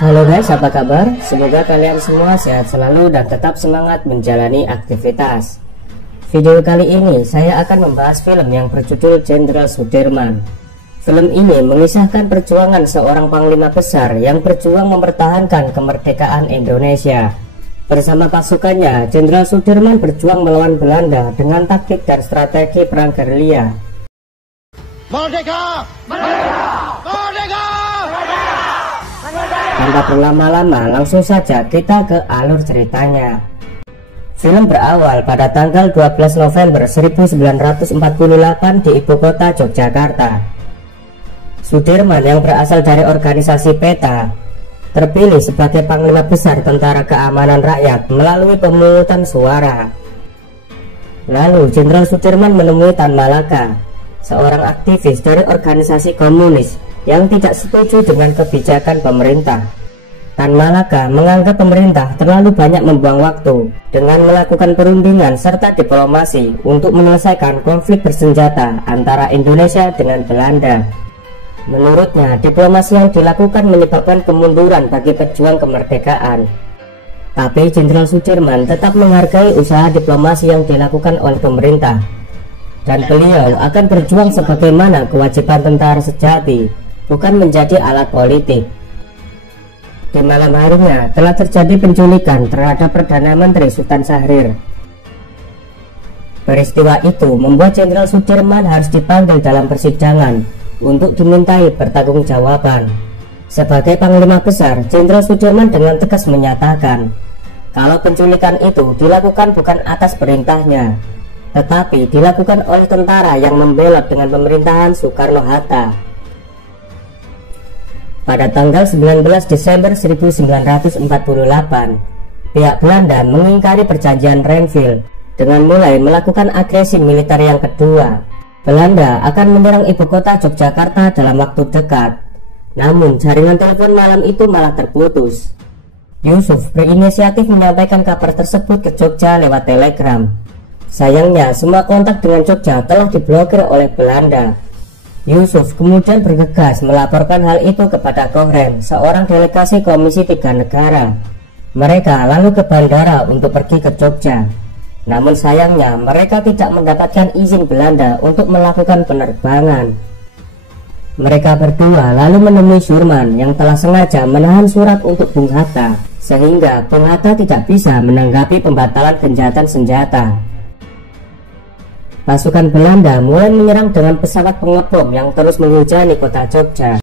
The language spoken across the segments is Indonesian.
Halo guys, apa kabar? Semoga kalian semua sehat selalu dan tetap semangat menjalani aktivitas. Video kali ini saya akan membahas film yang berjudul Jenderal Sudirman. Film ini mengisahkan perjuangan seorang panglima besar yang berjuang mempertahankan kemerdekaan Indonesia. Bersama pasukannya, Jenderal Sudirman berjuang melawan Belanda dengan taktik dan strategi perang gerilya. Merdeka! Merdeka! Merdeka! Tanpa berlama-lama, langsung saja kita ke alur ceritanya. Film berawal pada tanggal 12 November 1948 di ibu kota Yogyakarta. Sudirman yang berasal dari organisasi PETA terpilih sebagai Panglima Besar Tentara Keamanan Rakyat melalui pemungutan suara. Lalu Jenderal Sudirman menemui Tan Malaka, seorang aktivis dari organisasi komunis yang tidak setuju dengan kebijakan pemerintah. Tan Malaka menganggap pemerintah terlalu banyak membuang waktu dengan melakukan perundingan serta diplomasi untuk menyelesaikan konflik bersenjata antara Indonesia dengan Belanda. Menurutnya, diplomasi yang dilakukan menyebabkan kemunduran bagi pejuang kemerdekaan. Tapi Jenderal Sudirman tetap menghargai usaha diplomasi yang dilakukan oleh pemerintah, dan beliau akan berjuang sebagaimana kewajiban tentara sejati, bukan menjadi alat politik. Di malam harinya telah terjadi penculikan terhadap Perdana Menteri Sultan Syahrir. Peristiwa itu membuat Jenderal Sudirman harus dipanggil dalam persidangan untuk dimintai pertanggungjawaban. Sebagai Panglima Besar, Jenderal Sudirman dengan tegas menyatakan kalau penculikan itu dilakukan bukan atas perintahnya, tetapi dilakukan oleh tentara yang membelot dengan pemerintahan Soekarno-Hatta. Pada tanggal 19 Desember 1948, pihak Belanda mengingkari perjanjian Renville dengan mulai melakukan agresi militer yang kedua. Belanda akan menyerang ibu kota Yogyakarta dalam waktu dekat. Namun jaringan telepon malam itu malah terputus. Yusuf berinisiatif menyampaikan kabar tersebut ke Jogja lewat telegram. Sayangnya semua kontak dengan Jogja telah diblokir oleh Belanda. Yusuf kemudian bergegas melaporkan hal itu kepada Kohren, seorang delegasi Komisi 3 negara. Mereka lalu ke bandara untuk pergi ke Jogja. Namun sayangnya mereka tidak mendapatkan izin Belanda untuk melakukan penerbangan. Mereka berdua lalu menemui Sudirman yang telah sengaja menahan surat untuk Bung Hatta, sehingga Bung Hatta tidak bisa menanggapi pembatalan gencatan senjata. Pasukan Belanda mulai menyerang dengan pesawat pengebom yang terus menghujani kota Jogja.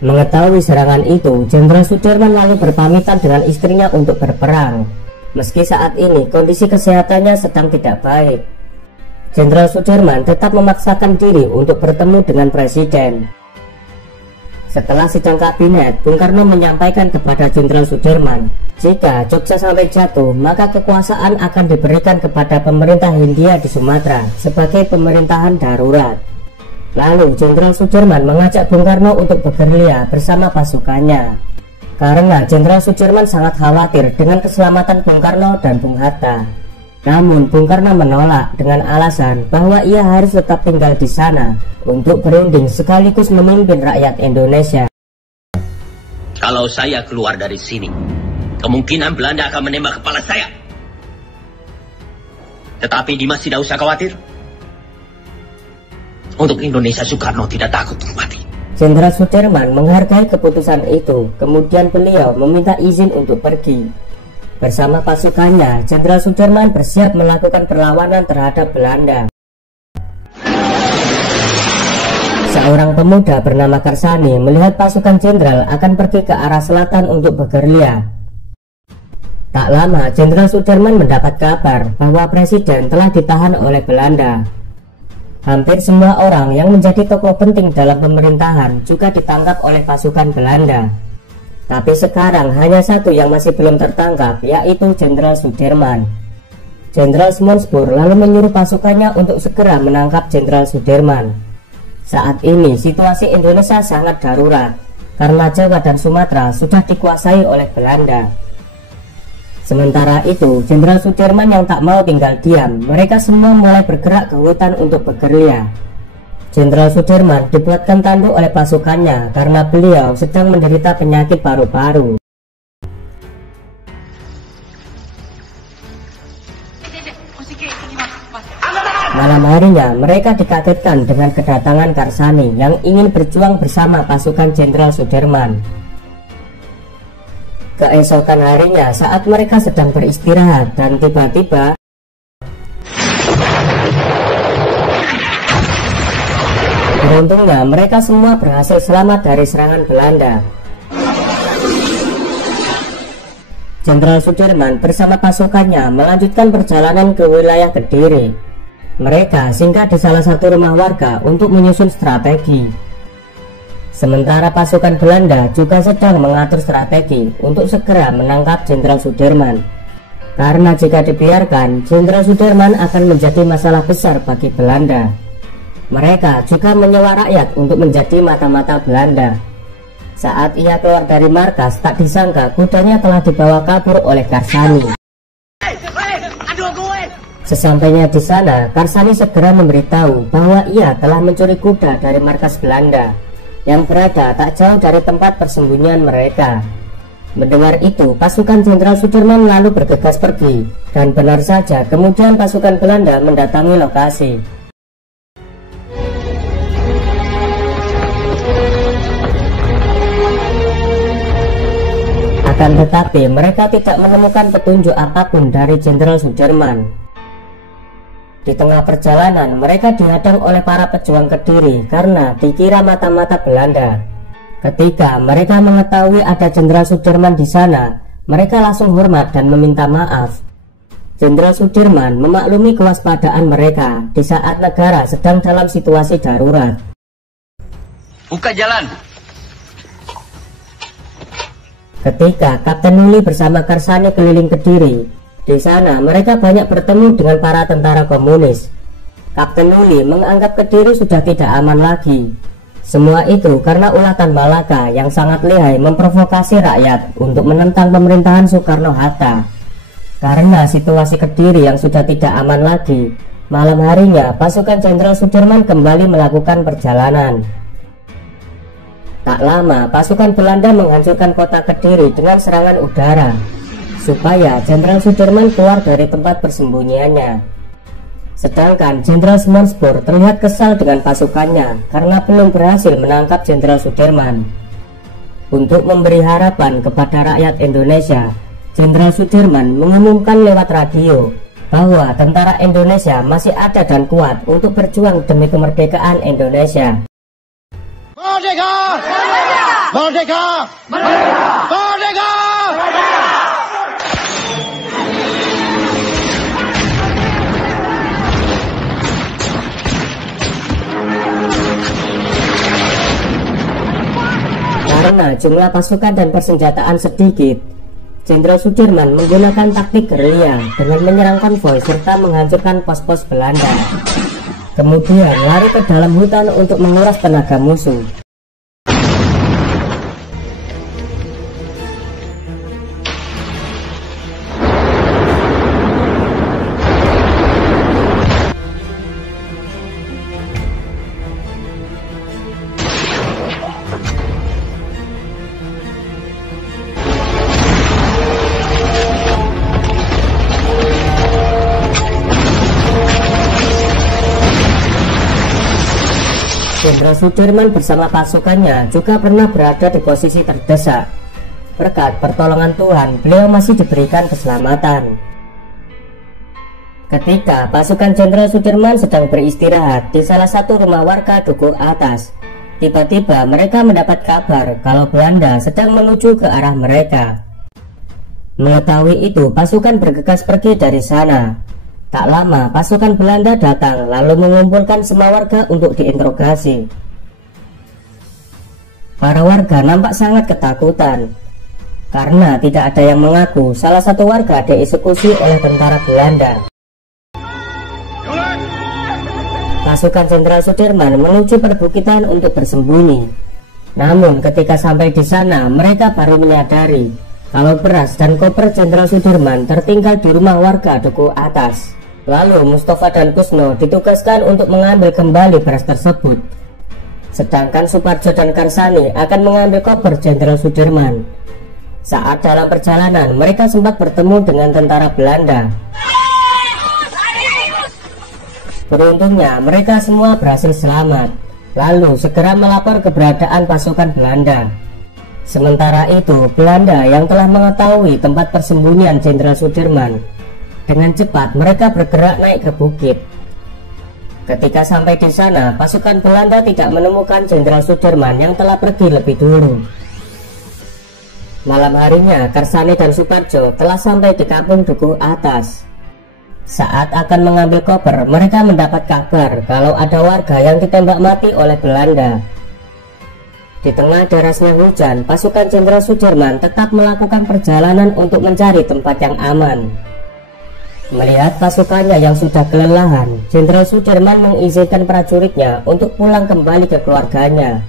Mengetahui serangan itu, Jenderal Sudirman lalu berpamitan dengan istrinya untuk berperang. Meski saat ini kondisi kesehatannya sedang tidak baik, Jenderal Sudirman tetap memaksakan diri untuk bertemu dengan Presiden. Setelah sidang kabinet, Bung Karno menyampaikan kepada Jenderal Sudirman, jika Jogja sampai jatuh, maka kekuasaan akan diberikan kepada pemerintah Hindia di Sumatera sebagai pemerintahan darurat. Lalu Jenderal Sudirman mengajak Bung Karno untuk bergerilya bersama pasukannya, karena Jenderal Sudirman sangat khawatir dengan keselamatan Bung Karno dan Bung Hatta. Namun Bung Karno menolak dengan alasan bahwa ia harus tetap tinggal di sana untuk berunding sekaligus memimpin rakyat Indonesia. Kalau saya keluar dari sini, kemungkinan Belanda akan menembak kepala saya. Tetapi Dimas tidak usah khawatir. Untuk Indonesia, Soekarno tidak takut mati. Jenderal Sudirman menghargai keputusan itu. Kemudian beliau meminta izin untuk pergi. Bersama pasukannya, Jenderal Sudirman bersiap melakukan perlawanan terhadap Belanda. Seorang pemuda bernama Karsani melihat pasukan jenderal akan pergi ke arah selatan untuk bergerilya. Tak lama, Jenderal Sudirman mendapat kabar bahwa Presiden telah ditahan oleh Belanda. Hampir semua orang yang menjadi tokoh penting dalam pemerintahan juga ditangkap oleh pasukan Belanda. Tapi sekarang hanya satu yang masih belum tertangkap, yaitu Jenderal Sudirman. Jenderal Smolensk lalu menyuruh pasukannya untuk segera menangkap Jenderal Sudirman. Saat ini situasi Indonesia sangat darurat karena Jawa dan Sumatera sudah dikuasai oleh Belanda. Sementara itu, Jenderal Sudirman yang tak mau tinggal diam, mereka semua mulai bergerak ke hutan untuk bergerilya. Jenderal Sudirman dibuatkan tanduk oleh pasukannya karena beliau sedang menderita penyakit paru-paru. Malam harinya mereka dikagetkan dengan kedatangan Karsani yang ingin berjuang bersama pasukan Jenderal Sudirman. Keesokan harinya saat mereka sedang beristirahat dan tiba-tiba beruntungnya mereka semua berhasil selamat dari serangan Belanda. Jenderal Sudirman bersama pasukannya melanjutkan perjalanan ke wilayah Kediri. Mereka singgah di salah satu rumah warga untuk menyusun strategi. Sementara pasukan Belanda juga sedang mengatur strategi untuk segera menangkap Jenderal Sudirman. Karena jika dibiarkan, Jenderal Sudirman akan menjadi masalah besar bagi Belanda. Mereka juga menyewa rakyat untuk menjadi mata-mata Belanda. Saat ia keluar dari markas, tak disangka kudanya telah dibawa kabur oleh Karsani. Sesampainya di sana, Karsani segera memberitahu bahwa ia telah mencuri kuda dari markas Belanda yang berada tak jauh dari tempat persembunyian mereka. Mendengar itu, pasukan Jenderal Sudirman lalu bergegas pergi, dan benar saja kemudian pasukan Belanda mendatangi lokasi. Akan tetapi mereka tidak menemukan petunjuk apapun dari Jenderal Sudirman. Di tengah perjalanan mereka dihadang oleh para pejuang Kediri karena dikira mata-mata Belanda. Ketika mereka mengetahui ada Jenderal Sudirman di sana, mereka langsung hormat dan meminta maaf. Jenderal Sudirman memaklumi kewaspadaan mereka di saat negara sedang dalam situasi darurat. Buka jalan. Ketika Kapten Nuli bersama Karsani keliling Kediri, di sana mereka banyak bertemu dengan para tentara komunis. Kapten Nuli menganggap Kediri sudah tidak aman lagi. Semua itu karena ulatan Malaka yang sangat lihai memprovokasi rakyat untuk menentang pemerintahan Soekarno-Hatta. Karena situasi Kediri yang sudah tidak aman lagi, malam harinya pasukan Jenderal Sudirman kembali melakukan perjalanan. Tak lama pasukan Belanda menghancurkan kota Kediri dengan serangan udara supaya Jenderal Sudirman keluar dari tempat persembunyiannya. Sedangkan Jenderal Smolensk terlihat kesal dengan pasukannya karena belum berhasil menangkap Jenderal Sudirman. Untuk memberi harapan kepada rakyat Indonesia, Jenderal Sudirman mengumumkan lewat radio bahwa tentara Indonesia masih ada dan kuat untuk berjuang demi kemerdekaan Indonesia. Merdeka! Merdeka! Merdeka! Merdeka! Karena jumlah pasukan dan persenjataan sedikit, Jenderal Sudirman menggunakan taktik gerilya dengan menyerang konvoi serta menghancurkan pos-pos Belanda. Kemudian lari ke dalam hutan untuk menguras tenaga musuh. Jenderal Sudirman bersama pasukannya juga pernah berada di posisi terdesak. Berkat pertolongan Tuhan, beliau masih diberikan keselamatan. Ketika pasukan Jenderal Sudirman sedang beristirahat di salah satu rumah warga Dukuh Atas, tiba-tiba mereka mendapat kabar kalau Belanda sedang menuju ke arah mereka. Mengetahui itu, pasukan bergegas pergi dari sana. Tak lama pasukan Belanda datang lalu mengumpulkan semua warga untuk diinterogasi. Para warga nampak sangat ketakutan. karena tidak ada yang mengaku salah satu warga dieksekusi oleh tentara Belanda. Pasukan Jenderal Sudirman menuju perbukitan untuk bersembunyi. Namun ketika sampai di sana, mereka baru menyadari kalau beras dan koper Jenderal Sudirman tertinggal di rumah warga Duku Atas. Lalu Mustafa dan Kusno ditugaskan untuk mengambil kembali beras tersebut. Sedangkan Suparjo dan Karsani akan mengambil koper Jenderal Sudirman. Saat dalam perjalanan, mereka sempat bertemu dengan tentara Belanda. Beruntungnya mereka semua berhasil selamat, lalu segera melapor keberadaan pasukan Belanda. Sementara itu, Belanda yang telah mengetahui tempat persembunyian Jenderal Sudirman, dengan cepat mereka bergerak naik ke bukit. Ketika sampai di sana, pasukan Belanda tidak menemukan Jenderal Sudirman yang telah pergi lebih dulu. Malam harinya, Karsani dan Suparjo telah sampai di kampung Duku Atas. Saat akan mengambil koper, mereka mendapat kabar kalau ada warga yang ditembak mati oleh Belanda. Di tengah derasnya hujan, pasukan Jenderal Sudirman tetap melakukan perjalanan untuk mencari tempat yang aman. Melihat pasukannya yang sudah kelelahan, Jenderal Sudirman mengizinkan prajuritnya untuk pulang kembali ke keluarganya.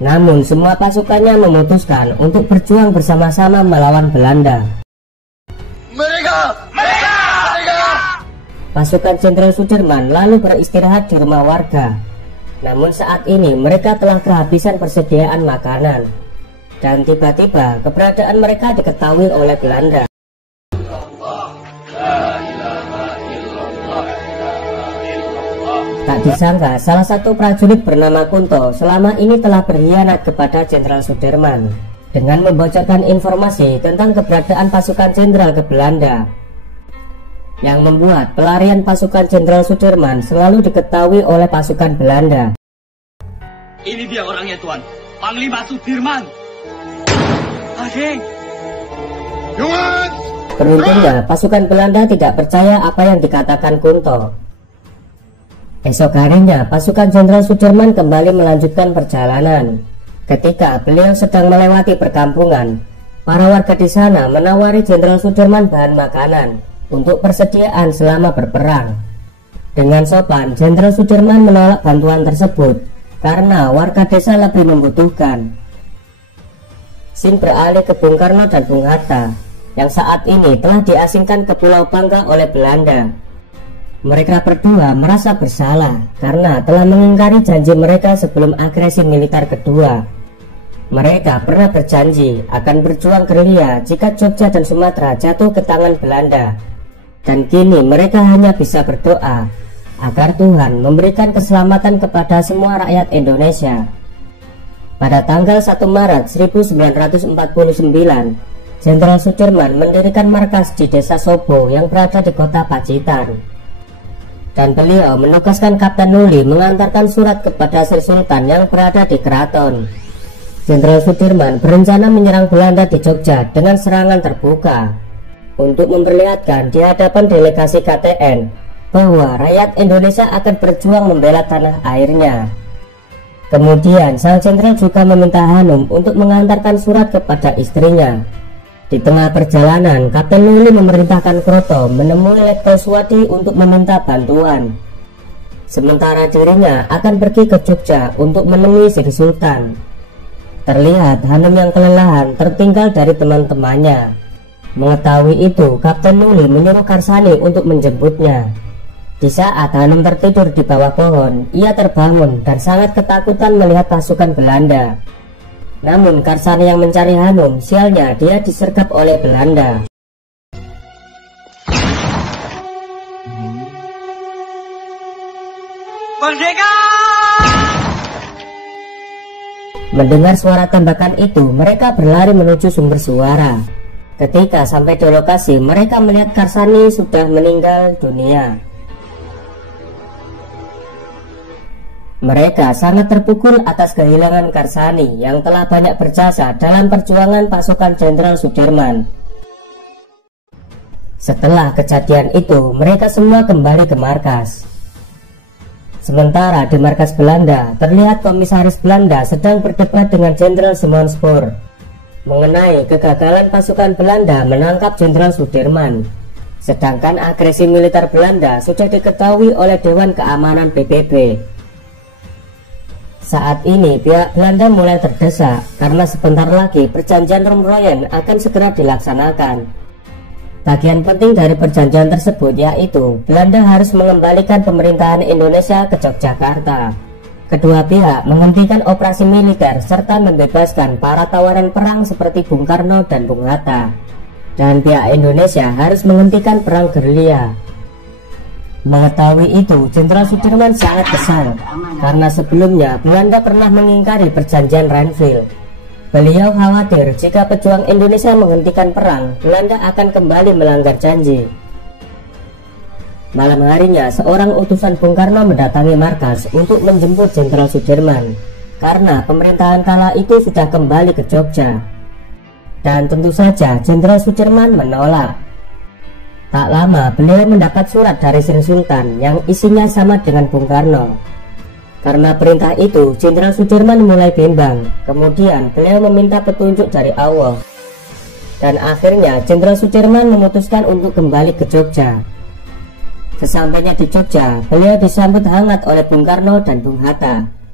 Namun semua pasukannya memutuskan untuk berjuang bersama-sama melawan Belanda. Pasukan Jenderal Sudirman lalu beristirahat di rumah warga. Namun saat ini mereka telah kehabisan persediaan makanan. Dan tiba-tiba keberadaan mereka diketahui oleh Belanda. Tak disangka salah satu prajurit bernama Kunto selama ini telah berkhianat kepada Jenderal Sudirman dengan membocorkan informasi tentang keberadaan pasukan jenderal ke Belanda, yang membuat pelarian pasukan Jenderal Sudirman selalu diketahui oleh pasukan Belanda. Ini dia orangnya, Tuan. Panglima Sudirman. Asing. Beruntungnya pasukan Belanda tidak percaya apa yang dikatakan Kunto. Esok harinya pasukan Jenderal Sudirman kembali melanjutkan perjalanan. Ketika beliau sedang melewati perkampungan, para warga di sana menawari Jenderal Sudirman bahan makanan untuk persediaan selama berperang. Dengan sopan, Jenderal Sudirman menolak bantuan tersebut karena warga desa lebih membutuhkan. Sin beralih ke Bung Karno dan Bung Hatta yang saat ini telah diasingkan ke Pulau Bangka oleh Belanda. Mereka berdua merasa bersalah karena telah mengingkari janji mereka sebelum agresi militer kedua. Mereka pernah berjanji akan berjuang gerilya jika Jogja dan Sumatera jatuh ke tangan Belanda. Dan kini mereka hanya bisa berdoa agar Tuhan memberikan keselamatan kepada semua rakyat Indonesia. Pada tanggal 1 Maret 1949, Jenderal Sudirman mendirikan markas di Desa Sobo yang berada di kota Pacitan. Dan beliau menugaskan Kapten Nuli mengantarkan surat kepada Sri Sultan yang berada di keraton. Jenderal Sudirman berencana menyerang Belanda di Jogja dengan serangan terbuka untuk memperlihatkan di hadapan delegasi KTN bahwa rakyat Indonesia akan berjuang membela tanah airnya. Kemudian sang jenderal juga meminta Hanum untuk mengantarkan surat kepada istrinya. Di tengah perjalanan, Kapten Nuli memerintahkan Kroto menemui Letko Suwadi untuk meminta bantuan. Sementara dirinya akan pergi ke Jogja untuk menemui Sri Sultan. Terlihat Hanum yang kelelahan tertinggal dari teman-temannya. Mengetahui itu, Kapten Nuli menyuruh Karsani untuk menjemputnya. Di saat Hanum tertidur di bawah pohon, ia terbangun dan sangat ketakutan melihat pasukan Belanda. Namun Karsani yang mencari Hanum, sialnya dia disergap oleh Belanda. Merdeka! Mendengar suara tembakan itu, mereka berlari menuju sumber suara. Ketika sampai di lokasi, mereka melihat Karsani sudah meninggal dunia. Mereka sangat terpukul atas kehilangan Karsani yang telah banyak berjasa dalam perjuangan pasukan Jenderal Sudirman. Setelah kejadian itu, mereka semua kembali ke markas. Sementara di markas Belanda, terlihat komisaris Belanda sedang berdebat dengan Jenderal Simonspoor. mengenai kegagalan pasukan Belanda menangkap Jenderal Sudirman. Sedangkan agresi militer Belanda sudah diketahui oleh Dewan Keamanan PBB. Saat ini pihak Belanda mulai terdesak karena sebentar lagi perjanjian Romployen akan segera dilaksanakan. Bagian penting dari perjanjian tersebut yaitu Belanda harus mengembalikan pemerintahan Indonesia ke Yogyakarta. Kedua pihak menghentikan operasi militer serta membebaskan para tawanan perang seperti Bung Karno dan Bung Hatta. Dan pihak Indonesia harus menghentikan perang gerilya. Mengetahui itu, Jenderal Sudirman sangat kesal karena sebelumnya Belanda pernah mengingkari perjanjian Renville. Beliau khawatir jika pejuang Indonesia menghentikan perang, Belanda akan kembali melanggar janji. Malam harinya, seorang utusan Bung Karno mendatangi markas untuk menjemput Jenderal Sudirman karena pemerintahan kala itu sudah kembali ke Jogja. Dan tentu saja Jenderal Sudirman menolak. Tak lama beliau mendapat surat dari Sri Sultan yang isinya sama dengan Bung Karno. Karena perintah itu, Jenderal Sudirman mulai bimbang. Kemudian beliau meminta petunjuk dari Allah. Dan akhirnya Jenderal Sudirman memutuskan untuk kembali ke Jogja. Sesampainya di Jogja, beliau disambut hangat oleh Bung Karno dan Bung Hatta.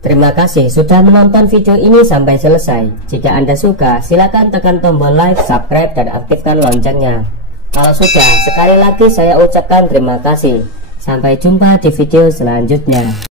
Terima kasih sudah menonton video ini sampai selesai. Jika Anda suka, silakan tekan tombol like, subscribe, dan aktifkan loncengnya. Kalau sudah, sekali lagi saya ucapkan terima kasih. Sampai jumpa di video selanjutnya.